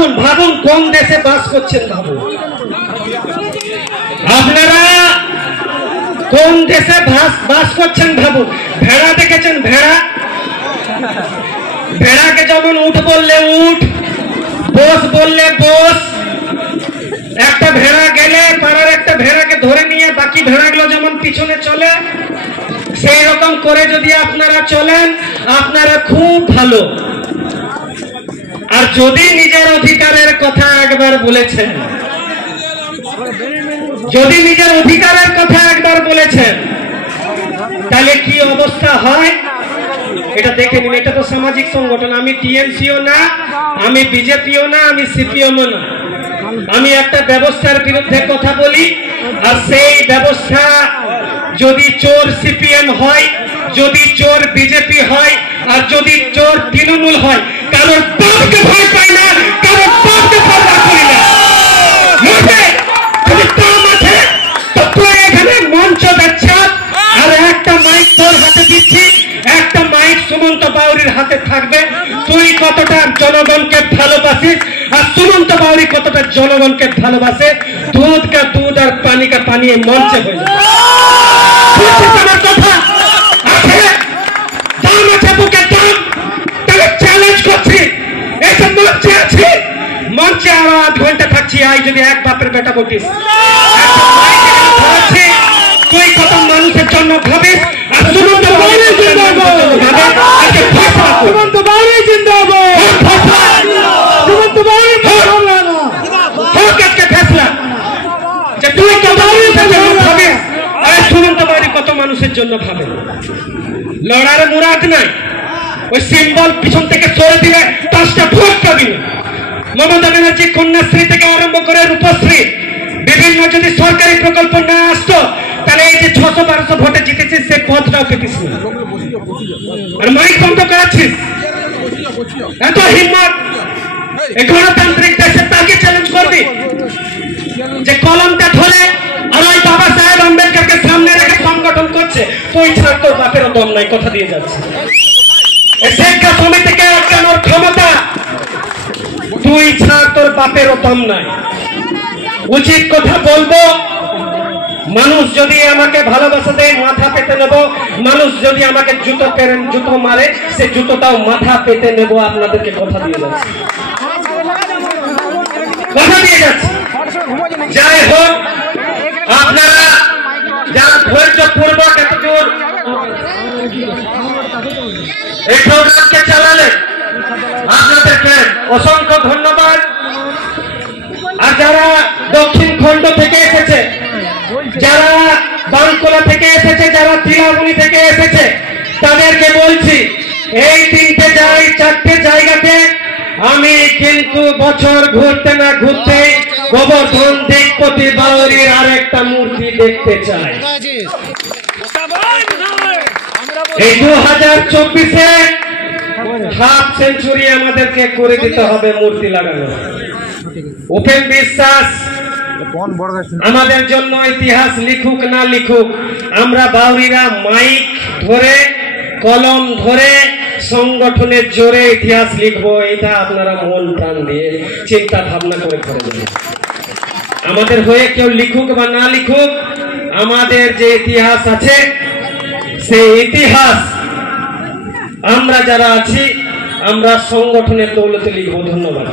ভাবুন ভাবুন কোন দেশে বাস করছেন, ভাবুন আপনারা কোন দেশে বাস করছেন ভাবুন। ভেড়া দেখেছেন? ভেড়া, ভেড়াকে যেমন উঠ বললে উঠ, বস বললে বস। একটা ভেড়া গেলে পাড়ার একটা ভেড়াকে ধরে নিয়ে বাকি ভেড়াগুলো যেমন পিছনে চলে, সেই রকম করে যদি আপনারা চলেন আপনারা খুব ভালো। আর যদি নিজের অধিকারের কথা একবার বলেছেন, যদি নিজের অধিকারের কথা একবার বলেছেন, তাহলে কি অবস্থা হয় এটা দেখে নিন। এটা তো সামাজিক সংগঠন, আমি টিএমসিও না, আমি বিজেপিও না, আমি সিপিএমও না। আমি একটা ব্যবস্থার বিরুদ্ধে কথা বলি, আর সেই ব্যবস্থা যদি চোর সিপিএম হয়, যদি চোর বিজেপি হয়, আর যদি চোর তৃণমূল হয়, কারোর বাপকে ভয় পাই না, কারোর বাপকে পর্দা করি না। যদি দাম আছে তো তুই এখানে মঞ্চ যাচ্ছে, আর একটা মাইক তোর হাতে দিচ্ছি, একটা মাইক সুমন্ত বাউরির হাতে থাকবে। তুই কতটা জনগণকে ভালোবাসিস আর সুমন্ত বাউরি কতটা জনগণকে ভালোবাসে, দুধ কা দুধ আর পানি কা পানি মঞ্চে হয়ে যাবে। আমার কথা আছে, দাম আছে বুকে দাম, তাহলে চ্যালেঞ্জ করছি। এই যে মঞ্চে আছি, মঞ্চে আরো 8 ঘন্টা থাকছি। আই যদি এক বাপের বেটা বটিস, তুই কত মানুষের জন্য ভাবিস, আর সুমন্ত বাউরি জিন্দাবাদ, সুমন্ত বাউরি জিন্দাবাদ, সুমন্ত বাউরি ফেসলা যে তুই কত মানুষের জন্য ভাবিস, আর সুমন্ত বাউরি কত মানুষের জন্য ভাবে। লড়ার মুরাদ নাই, ওই সিম্বল পিছন থেকে সরে দিলে 10টা ভোট পাবি না। মমতা ব্যানার্জি কন্যাশ্রী থেকে আরম্ভ করে রূপশ্রী বিভিন্ন যদি সরকারি প্রকল্প না আসতো, তাহলে এই যে 600-1200 ভোটে জিতেছিস সে পদটাও পেতিস না। আর মাইক বন্ধ করাচ্ছিস, এত হিম্মত এই গণতান্ত্রিক দেশে তাকে চ্যালেঞ্জ করবি যে কলমটা ধরে আর ওই বাবা সাহেব আম্বেদকরকে সামনে রেখে সংগঠন করছে। তুই ছাড়, তোর বাপেরও দম নাই, কথা দিয়ে যাচ্ছে। শিক্ষা সমিতিকে আটকানোর ক্ষমতা তুই ছাড়, তোর বাপেরও দম নাই। উচিত কথা বলবো, মানুষ যদি আমাকে ভালোবাসা দেয় মাথা পেতে নেব, মানুষ যদি আমাকে জুতো মারে সে জুতোটাও মাথা পেতে নেব। আপনাদেরকে কথা দিয়ে যাচ্ছি, কথা দিয়ে যাচ্ছি। যাই হোক, আপনারা যারা ধৈর্যপূর্বক এতদূর এই প্রোগ্রামকে চালালেন আপনাদেরকে অসংখ্য ধন্যবাদ। আর যারা দক্ষিণ খণ্ড থেকে এসেছে, যারা বানকোলা থেকে এসেছে, যারা তিলাবনি থেকে এসেছে, তাদেরকে বলছি এই 4টে জায়গাতে আমি কিন্তু বছর ঘুরতে না ঘুরতে গোবর্ধন দিকপতি বাউরির আরেকটা মূর্তি দেখতে চাই। এই 2024-এ হাফ সেঞ্চুরি আমাদেরকে করে দিতে হবে মূর্তি লাগানো। উপেন বিশ্বাস আমাদের জন্য ইতিহাস লিখুক না লিখুক, আমরা বাউরিরা মাইক ধরে কলম ধরে সংগঠনের জোরে ইতিহাস লিখবো। এটা আপনারা মন প্রাণ দিয়ে চিন্তা ভাবনা করে করে দেবেন। আমাদের হয়ে কেউ লিখুক বা না লিখুক, আমাদের যে ইতিহাস আছে সেই ইতিহাস আমরা যারা আছি আমরা সংগঠনের দৌলতে লিখবো। ধন্যবাদ।